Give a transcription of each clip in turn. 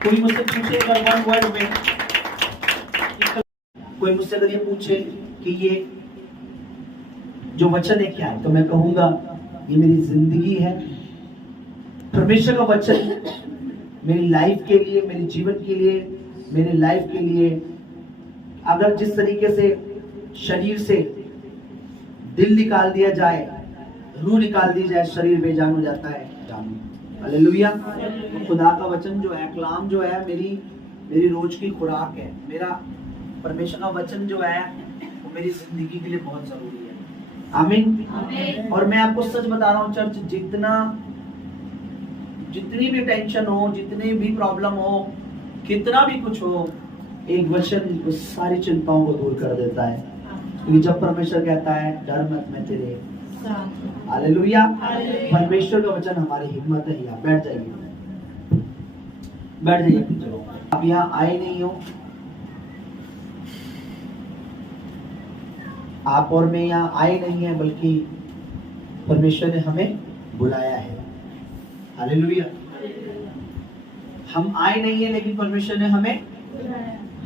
कोई मुझसे पूछे अगर वन वर्ड में, कोई मुझसे अगर ये पूछे कि ये जो वचन है क्या है, तो मैं कहूंगा ये मेरी जिंदगी है। परमेश्वर का वचन मेरी लाइफ के लिए, मेरे जीवन के लिए, मेरे लाइफ के लिए, अगर जिस तरीके से शरीर से दिल निकाल दिया जाए, रूह निकाल दी जाए, शरीर बेजान हो जाता है। हालेलुया। खुदा का वचन जो है, कलाम जो है, मेरी रोज की खुराक है। मेरा परमेश्वर का वचन जो है वो मेरी जिंदगी के लिए बहुत जरूरी है। आमीन। और मैं आपको सच बता रहा हूँ चर्च, जितनी भी टेंशन हो, जितनी भी प्रॉब्लम हो, कितना भी कुछ हो, एक वचन उस सारी चिंताओं को दूर कर देता है। क्योंकि जब परमेश्वर कहता है डर मत, मैं तेरे साथ। हालेलुया। परमेश्वर का वचन हमारी हिम्मत है। यहाँ बैठ जाइए, बैठ जाइए। आप यहाँ आए नहीं हो, आप और मैं यहाँ आए नहीं है, बल्कि परमेश्वर ने हमें बुलाया है। हालेलुया। हम आए नहीं है, लेकिन परमेश्वर ने हमें,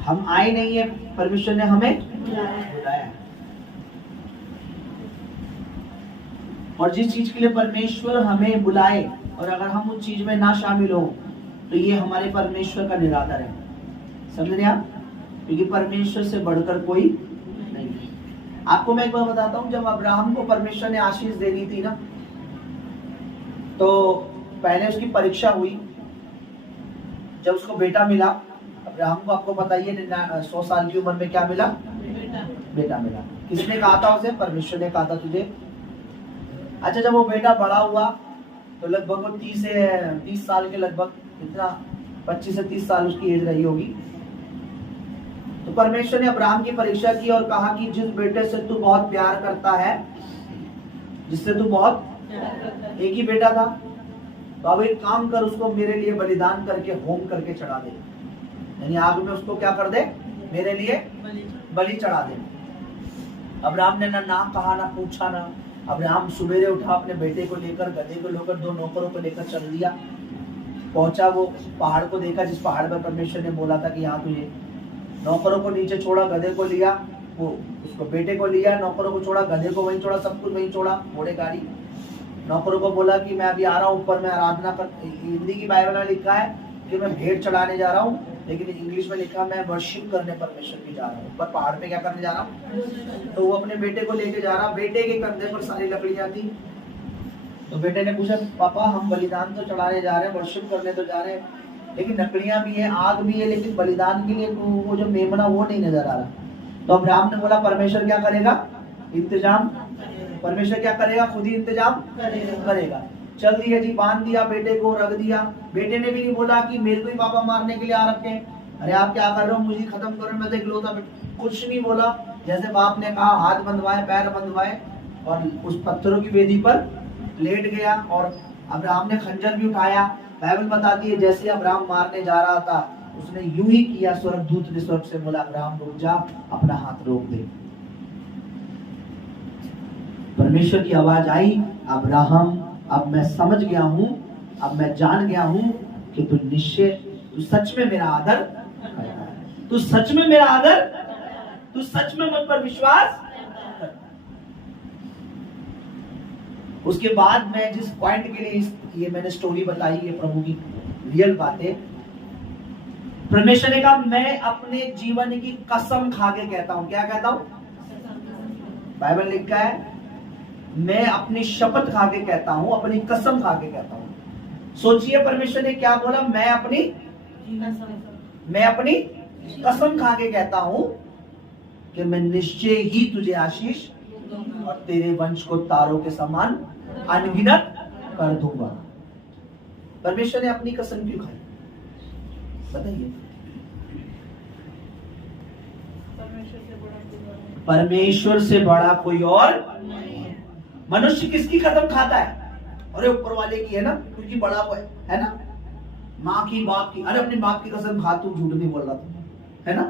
हम आए नहीं है, परमेश्वर ने हमें बुलाया। और जिस चीज के लिए परमेश्वर हमें बुलाए और अगर हम उस चीज में ना शामिल हो, तो ये हमारे परमेश्वर का निरादर है। समझ रहे आप? क्योंकि परमेश्वर से बढ़कर कोई नहीं। आपको मैं एक बार बताता हूँ, जब अब्राहम को परमेश्वर ने आशीष दे दी थी ना, तो पहले उसकी परीक्षा हुई। जब उसको बेटा मिला, अब्राहम को आपको पता ही है 100 साल की उम्र में क्या मिला? बेटा मिला। किसने कहा था उसे? परमेश्वर ने कहा था तुझे। अच्छा, जब वो बेटा बड़ा हुआ तो लगभग वो 30 साल के लगभग, कितना 25 से 30 साल उसकी एज रही होगी। तो परमेश्वर ने अब्राहम की परीक्षा की और कहा कि जिस बेटे से तू बहुत प्यार करता है, जिससे तू बहुत, एक ही बेटा था, तो अब एक काम कर, उसको मेरे लिए बलिदान करके होम करके चढ़ा दे, यानी आग में उसको क्या कर दे, मेरे लिए बलि चढ़ा दे। अब्राहम ने ना कहा, ना पूछा ना। अब्राहम सुबेरे उठा, अपने बेटे को लेकर, गधे को लेकर, 2 नौकरों को लेकर चल दिया। पहुंचा, वो पहाड़ को देखा जिस पहाड़ पर परमेश्वर ने बोला था कि यहाँ तुझे। नौकरों को नीचे छोड़ा, गधे को लिया, वो उसको बेटे को लिया, नौकरों को छोड़ा, गधे को वहीं छोड़ा, सब कुछ वहीं छोड़ा, घोड़े गाड़ी। नौकरों को बोला कि मैं अभी आ रहा हूँ ऊपर, मैं आराधना कर, हिंदी की बाइबल में लिखा है कि मैं भेंट चढ़ाने जा रहा हूँ, लेकिन इंग्लिश में लिखा मैं वर्शिप करने परमेश्वर की जा रहा हूँ। ऊपर पहाड़ पे क्या करने जा रहा हूँ? तो वो अपने बेटे को लेके जा रहा। बेटे के कंधे पर सारी लकड़ियां थी। तो बेटे ने पूछा, पापा हम बलिदान तो चढ़ाने जा रहे हैं, वर्शिप करने तो जा रहे हैं, लेकिन लकड़ियां भी है, आग भी है, लेकिन बलिदान के लिए वो जो मेमना वो नहीं नजर आ रहा। तो अब्राहम ने बोला परमेश्वर क्या करेगा? इंतजाम। परमेश्वर क्या करेगा? खुद ही इंतजाम करेगा। चल दिया जी, बांध दिया बेटे को, रख दिया। बेटे ने भी नहीं बोला कि मेरे को ही पापा मारने के लिए आ रखे हैं, अरे आप क्या कर रहे हो, मुझे खत्म करो, मैं तो इकलौता बेटा। कुछ नहीं बोला। जैसे बाप ने कहा, हाथ बंधवाए, पैर बंधवाए और उस पत्थरों की वेदी पर लेट गया। और अब्राहम ने खंजर भी उठाया। बाइबल बताती है जैसे अब्राहम मारने जा रहा था, उसने यूं ही किया। स्वर्गदूत ने स्वर्ग से बोला, अब्राहम रुक जा, अपना हाथ रोक दे। परमेश्वर की आवाज आई, अब्राहम अब मैं समझ गया हूं, अब मैं जान गया हूं कि तू निश्चय, तू सच में मेरा आदर करता है, तू सच में मेरा आदर, तू सच में मुझ पर विश्वास। उसके बाद मैं जिस पॉइंट के लिए ये मैंने स्टोरी बताई, ये प्रभु की रियल बातें, परमेश्वर ने कहा मैं अपने जीवन की कसम खा के कहता हूं। क्या कहता हूं? बाइबल लिखा है, मैं अपनी शपथ खा के कहता हूं, अपनी कसम खा के कहता हूं। सोचिए परमेश्वर ने क्या बोला, मैं अपनी कसम खा के कहता हूं कि मैं निश्चय ही तुझे आशीष और तेरे वंश को तारों के समान अनगिनत कर दूंगा। परमेश्वर ने अपनी कसम क्यों खाई? बताइए। परमेश्वर से बड़ा कोई और। मनुष्य किसकी कसम खाता है? अरे ऊपर वाले की है ना, क्योंकि बड़ा वो है ना, माँ की, बाप की। अरे अपने बाप की कसम खा, तू झूठ नहीं बोल रहा था, है ना।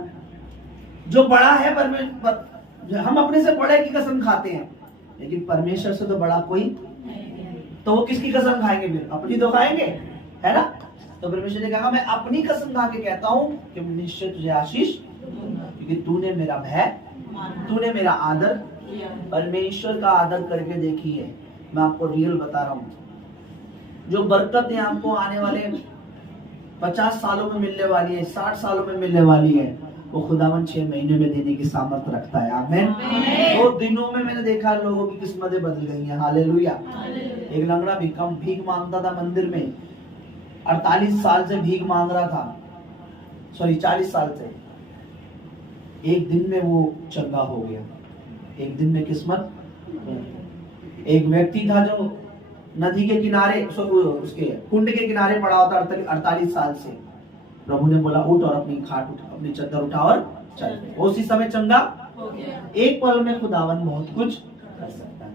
जो बड़ा है परमेश्वर, हम अपने से बड़े की कसम खाते हैं, लेकिन परमेश्वर से तो बड़ा कोई। तो वो किसकी कसम खाएंगे फिर? अपनी तो खाएंगे, है ना। तो परमेश्वर ने कहा मैं अपनी कसम खा के कहता हूँ कि निश्चय तुझे आशीष, क्योंकि तूने मेरा भय, तूने मेरा आदर, परमेश्वर का आदर करके देखी है। मैं आपको रियल बता रहा हूँ, जो बरकत है आपको आने वाले 50 सालों में मिलने वाली है, 60 सालों में मिलने वाली है, वो खुदावन 6 महीने में देने की सामर्थ्य रखता है। आमीन। 2 दिनों में मैंने देखा लोगों की किस्मतें बदल गई हैं। हालेलुया। एक लंगड़ा भीख मांगता था मंदिर में, 48 साल से भीख मांग रहा था, सॉरी 40 साल से। एक दिन में वो चंगा हो गया, एक दिन में किस्मत। एक व्यक्ति था जो नदी के किनारे, उसके कुंड के किनारे पड़ा होता 48 साल से। प्रभु ने बोला उठ और अपनी खाट उठा, अपनी चद्दर उठा और चल। उसी समय चंगा हो गया। एक पल में खुदावन बहुत कुछ कर सकता है।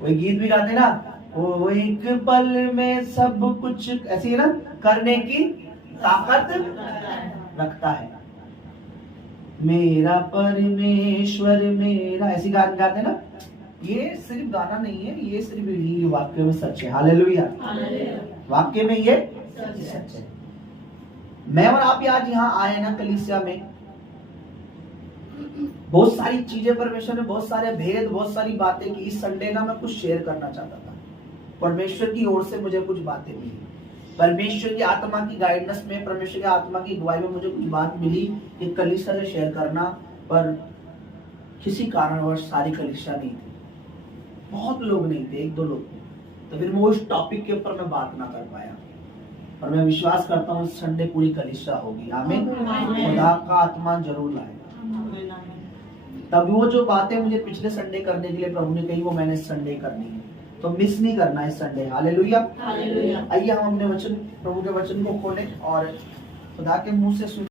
वही गीत भी गाते ना, वो एक पल में सब कुछ, ऐसी है ना, करने की ताकत रखता है मेरा परमेश्वर मेरा, ऐसी गान गाते ना। ये सिर्फ गाना नहीं है, ये सिर्फ यही वाक्य में सच है। हालेलुया। वाक्य में ये सच है। मैं और आप आज यहाँ आए ना कलीसिया में, बहुत सारी चीजें परमेश्वर ने, बहुत सारे भेद, बहुत सारी बातें की। इस संडे ना मैं कुछ शेयर करना चाहता था, परमेश्वर की ओर से मुझे कुछ बातें मिली, परमेश्वर की आत्मा की गाइडेंस में, परमेश्वर की आत्मा की अगुवाई में मुझे कुछ बात मिली कि कलीसिया से शेयर करना, पर किसी कारणवश सारी कलीसिया नहीं थी, बहुत लोग नहीं थे, 1-2 लोग थे, तो फिर मैं उस टॉपिक के ऊपर मैं बात ना कर पाया। और मैं विश्वास करता हूँ इस संडे पूरी कलीसिया होगी। आमीन। खुदा का आत्मा जरूर लाएगा। तब वो जो बातें मुझे पिछले संडे करने के लिए प्रभु ने कही, वो मैंने इस संडे करनी है, तो मिस नहीं करना इस संडे। हालेलुया। आइए हम अपने वचन, प्रभु के वचन को खोलें और खुदा के मुंह से सुन